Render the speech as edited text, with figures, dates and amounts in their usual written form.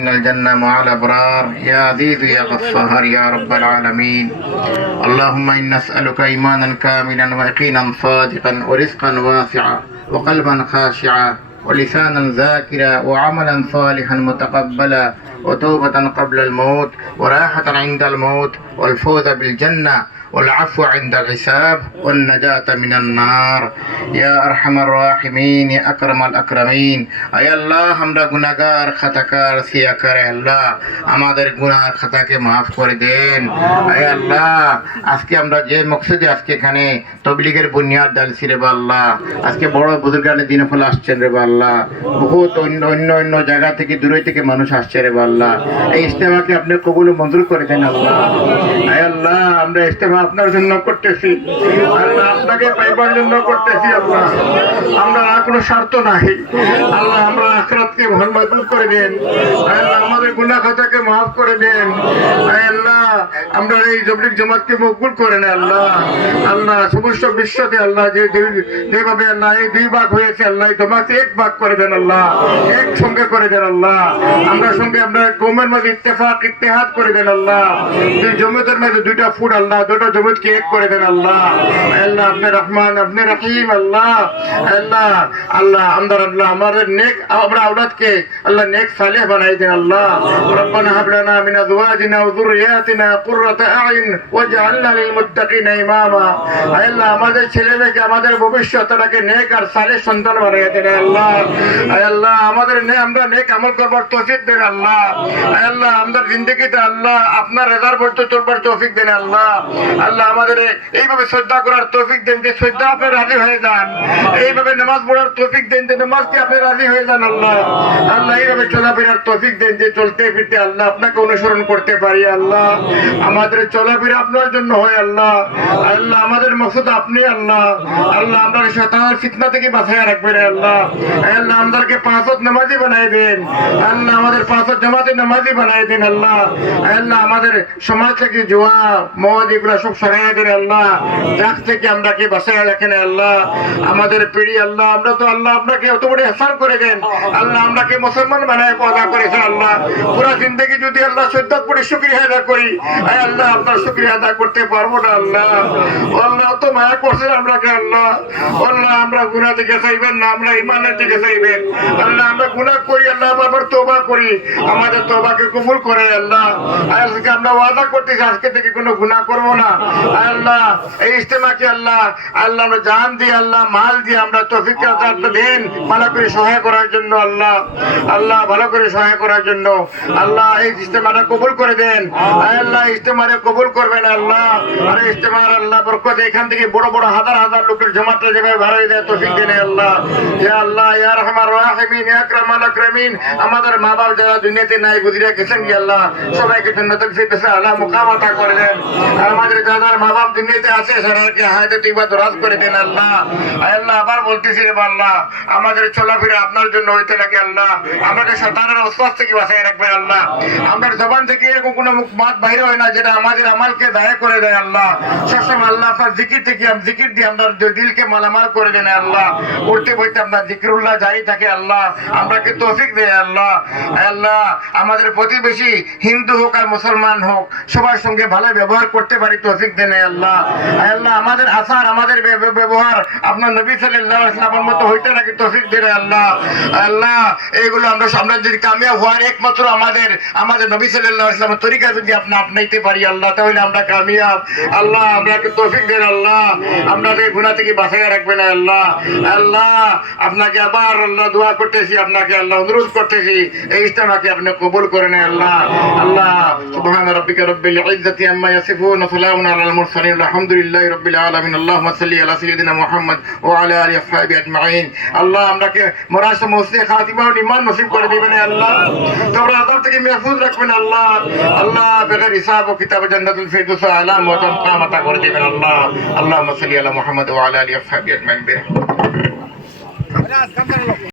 من الجنة مع الأبرار يا عزيز يا غفار يا رب العالمين. اللهم إنا نسألك إيمانا كاملا ويقينا صادقا ورزقا واسعا وقلبا خاشعا ولسانا ذاكرا وعملا صالحا متقبلا وتوبة قبل الموت وراحة عند الموت والفوز بالجنة والعفو عند الحساب والنجاة من النار يا أرحم الراحمين يا أكرم الأكرمين. আয় আল্লাহ, আমরা গুনাহগার খাতাকার সিয়াকার আল্লাহ, আমাদের গুনাহ খাতাকে মাফ করে দেন। আয় আল্লাহ, আজকে আমরা যে মকসদে আজকে এখানে তবলিগের বুনিয়াদ ডালছি রে আল্লাহ, আজকে বড় বুজুর্গানের দিন ফল আসছেন রে আল্লাহ, বহুত অন্য জায়গা থেকে দূরে থেকে মানুষ আসছে রে আল্লাহ। এই ইজতেমাকে আপনি কবুল ও মঞ্জুর করে দেন আল্লাহ। আয় আল্লাহ, আমরা ইজতেমা আপনার জন্য করতেছি আল্লাহ, আপনাকে পাইবার জন্য করতেছি আল্লাহ। আমরা আর কোনো স্বার্থ নাই আল্লাহ, আমরা আখিরাতকে মহব্বত করে দেন আল্লাহ, আমাদের গুনাহ খাতাকে মাফ করে দেন আল্লাহ। আমরা এই তবলিগ জামাতকে মকবুল করে নেন আল্লাহ। আল্লাহ সমস্ত বিশ্বতে আল্লাহ যেভাবে আল্লাহ এই দুই ভাগ হয়েছে আল্লাহ, তোমাকে এক ভাগ করে দেন আল্লাহ, এক সঙ্গে করে দেন আল্লাহ। আমরা সঙ্গে আমরা কওমের মাঝে ইত্তেহাদ করে দেন আল্লাহ। দুই জমিয়তের মাঝে দুইটা ফুট আল্লাহ, দুটো জমিয়তকে এক করে দেন আল্লাহ। আল্লাহ আপনি রহমান আপনি রহিম আল্লাহ। আল্লাহ আল্লাহ আল্লাহ আমাদের নেক আমরা আওলাদকে আল্লাহ নেক সালেহ বানাই দেন আল্লাহ। রব্বানা হাব লানা মিন আজওয়াজিনা ওয়া যুররিয়াতিনা কুররাতা আ'ইন ওয়াজআলনা লিল মুত্তাকিনা ইমামা। আল্লাহ আমাদের ছেলেমেয়েকে আমাদের ভবিষ্যৎটাকে নেক আর সালেহ সন্তান বানাই দেন আল্লাহ। আল্লাহ আমাদের আমরা নেক আমল করবার তৌফিক দেন আল্লাহ। আল্লাহ আমাদের জিন্দেগিতে আল্লাহ আপনার রেজার পড়তে চলবার তৌফিক দেন আল্লাহ। আল্লাহ আমাদের এইভাবে শ্রদ্ধা করার তৌফিক দেন যে শ্রদ্ধা আপনি রাজি হয়ে যান, এইভাবে নামাজ পড়ার তৌফিক দেন যে নামাজকে আপনি রাজি হয়ে যান আল্লাহ। আল্লাহ এইভাবে চলাফেরার তৌফিক দেন যে চলতে ফিরতে আল্লাহ আপনাকে অনুসরণ করতে পারি আল্লাহ। আমাদের চলাফেরা আপনার জন্য হয় আল্লাহ। আল্লাহ আমাদের মকসদ আপনি আল্লাহ। আল্লাহ আমরা শয়তানের ফিতনা থেকে বাঁচায় রাখবেন আল্লাহ। আল্লাহ আমাদেরকে পাঁচ ওয়াক্ত নামাজি বানাই দেন আল্লাহ, আমাদের পাঁচ ওয়াক্ত জামাতে নামাজি বানাই দেন আল্লাহ। আল্লাহ আমাদের সমাজ থেকে জুয়া মদ এগুলা সব সরাই দেন আল্লাহ, যাক থেকে আমরাকে বাঁচায় রাখেন আল্লাহ। আমাদের পিড়ি আল্লাহ, আমরা তো আল্লাহ আপনাকে অত বড় ইহসান করে দেন আল্লাহ, আমরাকে মুসলমান বানায় পয়দা করেছেন আল্লাহ। পুরা জিন্দগি যদি আল্লাহ শ্রদ্ধা করে শুকরিয়া আদা করি আল্লাহ, আপনার শুকরিয়া আদা করতে পারবো না আল্লাহ। আল্লাহ তো মায়া করছেন আমরাকে আল্লাহ। আল্লাহ আমরা গুনাহ থেকে চাইবেন না, আমরা ইমানের দিকে চাইবেন আল্লাহ। আমরা গুনাহ করি আল্লাহ, আবার তওবা করি, আমাদের তওবাকে কবুল করে আল্লাহ। আজকে আমরা ওয়াদা করতেছি আজকে থেকে কোনো গুনাহ করবো না আল্লাহ। এই ইজতেমাকে আল্লাহ আল্লাহ আমরা জান দিয়ে আল্লাহ মাল দিয়ে আমরা তৌফিক দেন ভালো করে সহায় করার জন্য আল্লাহ। আল্লাহ ভালো করে সহায় করার জন্য আল্লাহ এই ইজতেমাটা কবুল করে দেন আল্লাহ। ইজতেমারে কবুল করবেন আল্লাহ। আর ইজতেমার আল্লাহ বরকত এখান থেকে বড় বড় হাজার হাজার লোকের জমাটা যেভাবে বাড়াই দেয় তৌফিক দেন আল্লাহ। ইয়া আল্লাহ ইয়া রহমান রাহিমিন ইয়া আকরামাল আকরামিন। আমাদের মা বাপ যারা দুনিয়াতে নাই গুজরিয়া গেছেন কি আল্লাহ, সবাইকে জান্নাতুল ফিরদৌসে আলা মুকাম আতা করে দেন। আমাদের যারা মা বাপ দুনিয়াতে আছে সবাইকে হায়াতে তৈয়বা দরাজ করে দেন আল্লাহ। আল্লাহ আবার বলতেছি রে আল্লাহ, আমাদের চলাফেরা আপনার জন্য হইতে লাগে আল্লাহ। আমাদের শয়তানের ওয়াসওয়াস থেকে বাঁচিয়ে রাখবেন আল্লাহ। আমাদের জবান থেকে এরকম কোনো মুখবাত বাইরে হয় না যেটা আমাদের আমালকে দায় করে দেয় আল্লাহ। সবসময় আল্লাহ আপনার জিকির থেকে জিকির দিয়ে আমরা দিলকে মালামাল করে দেন আল্লাহ। উঠতে বইতে আপনার জিকিরুল্লাহ জারি থাকে আল্লাহ, আমরাকে তৌফিক দেয় আল্লাহ। আল্লাহ আমাদের প্রতিবেশী হিন্দু হোক আর মুসলমান হোক সবার সঙ্গে ভালো ব্যবহার করতে পারি তৌফিক দেন আল্লাহ। আল্লাহ আমাদের আচার আমাদের ব্যবহার আপনার নবী সাল্লাল্লাহু আলাইহি ওয়াসাল্লামের মতো হইতে নাকি তৌফিক দেন আল্লাহ। আল্লাহ এইগুলো আমরা যদি কামিয়াব হওয়ার একমাত্র আমাদের নবী সাল্লাল্লাহু আলাইহি ওয়াসাল্লামের তরিকা যদি আপনি আপনাইতে পারি আল্লাহ, তাহলে আমরা কামিয়াব আল্লাহ। আমরাকে তৌফিক দেন আল্লাহ, আপনাকে গুনাহ থেকে বাঁচিয়ে রাখবেন আল্লাহ। আল্লাহ আপনাকে আবার আল্লাহ দোয়া করতেছি, আপনাকে আল্লাহ অনুরোধ করতেছি এই ইজতেমাকে আপনি কবুল করে নেন আল্লাহ। আল্লাহ সুবহানা রাব্বিকা রাব্বিল ইজ্জাতি আম্মা ইয়াসিফুন ওয়া সালামুন আলাল মুরসালিন আলহামদুলিল্লাহি রাব্বিল আলামিন। আল্লাহুম্মা সাল্লি আলা সাইয়্যিদিনা মুহাম্মদ ওয়া আলা আলিহি ওয়া সাহবিহি আজমাইন। আল্লাহ আমরাকে মরাশ মুসলিম খাতিমা ও ঈমান নসিব করে দিবেন আল্লাহ। তোমরা আযাব থেকে মাহফুজ রাখবেন আল্লাহ। আল্লাহ বেগের হিসাব ও কিতাব জান্নাতুল ফিরদৌস আলা মুকাম কামাতা করে দিবেন আল্লাহ। আল্লাহুম্মা সাল্লি আলা মুহাম্মদ ওয়া আলা আলিহি ওয়া সাহবিহি আজমাইন।